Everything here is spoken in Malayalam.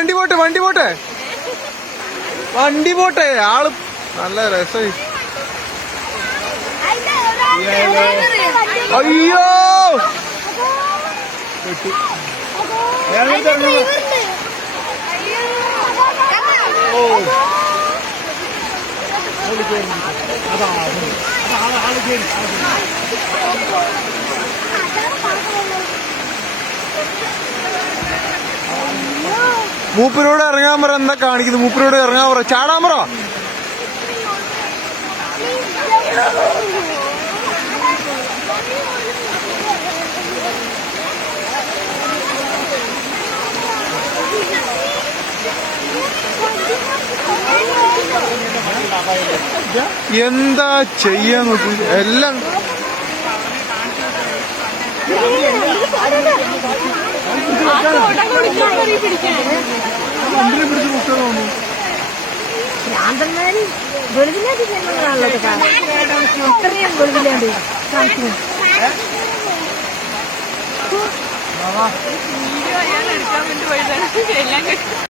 വണ്ടി പോട്ടെ വണ്ടി പോട്ടെ. വണ്ടി പോട്ടെ. ആൾ നല്ല രസം അയ്യോ! അതാ അതാ ആൾ കേറി. മൂപ്പരോട് ഇറങ്ങാൻ പറ എന്താ കാണിക്കുന്നത്? മൂപ്പരോട് ഇറങ്ങാൻ പറ. ചാടാൻ പറ. എന്താ ചെയ്യാൻ നോക്കി? എല്ലാം ഭ്രാന്തന്മാര് ജന്മങ്ങളാണല്ലോ ഇതൊക്കെ. ഇത്രയും വെളിവില്ലാണ്ട് കാണിക്കുന്നു വീഡിയോ അയാൾ എടുക്കാൻ വേണ്ടി പോയതാണ് എല്ലാം